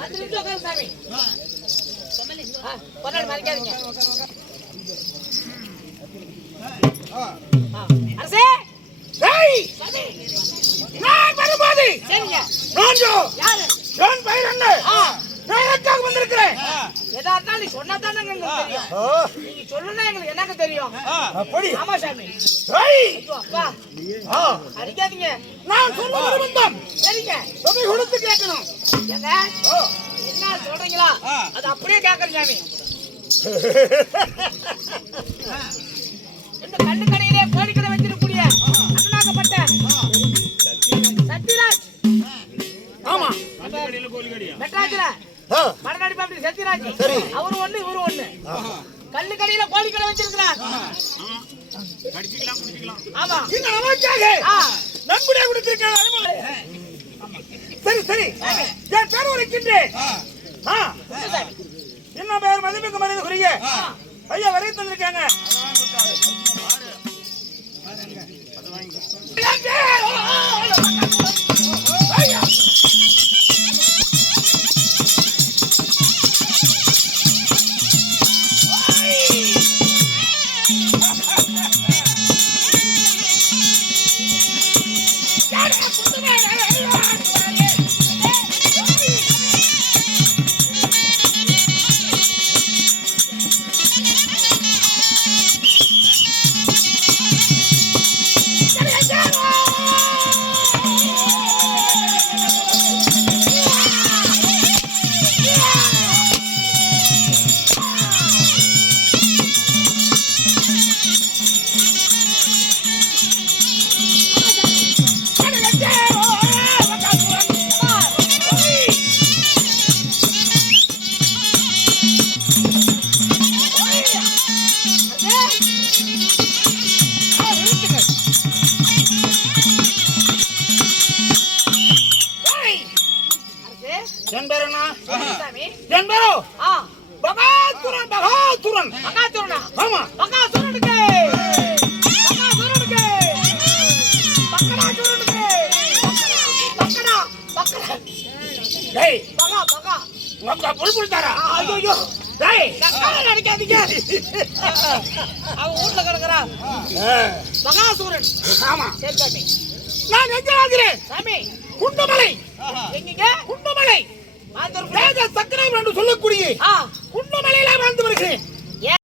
10 நிமிஷம் உட்காரு சாமி. பொன்னாடி மறைக்காதீங்க. அரசே நான் வரும்போது சரிங்க. யாரு ஜான் பைரன் நான் வந்திருக்கிறேன். எதா இருந்தாலும் நீ சொன்னா தானே எங்களுக்கு தெரியும். நீங்க சொல்லணும் எங்களுக்கு என்னங்க தெரியும். அப்படி ஆமா சாமி. அப்பா அடிக்காதீங்க. நான் சொல்ல விரும்பும் சரிங்க. தொகை கொடுத்து கேட்கணும். ஏங்க என்ன சொல்றீங்களா அது அப்படியே கேட்கறேன் சாமி. இந்த கண்ணு கடையிலே கோடிக்கடை வச்சிருக்கக்கூடிய அண்ணனாகப்பட்ட சத்யராஜ். ஆமா மெட்ராஸ்ல மரநாடி பாம்பி சத்யராஜ். அவரு ஒண்ணு இவரு ஒண்ணு. கண்ணு கடையில கோடிக்கடை வச்சிருக்கிறார். ஆமா இந்த நமக்காக நன்கொடை கொடுத்திருக்காங்க. சரி சரி என் பேர் உரைக்கின்றேன். என்ன பேர் மதிப்புக்கு மரியாதைக்குரிய ஐயா வரை தந்திருக்காங்க. அவன் ஊர்ல கிடக்குறான் மகாசூரன். ஆமா சரி சாமி. நான் எங்க ஆகிறேன் சாமி குண்டமலை. எங்கீங்க? குண்டமலை சக்கரம் என்று சொல்லக்கூடிய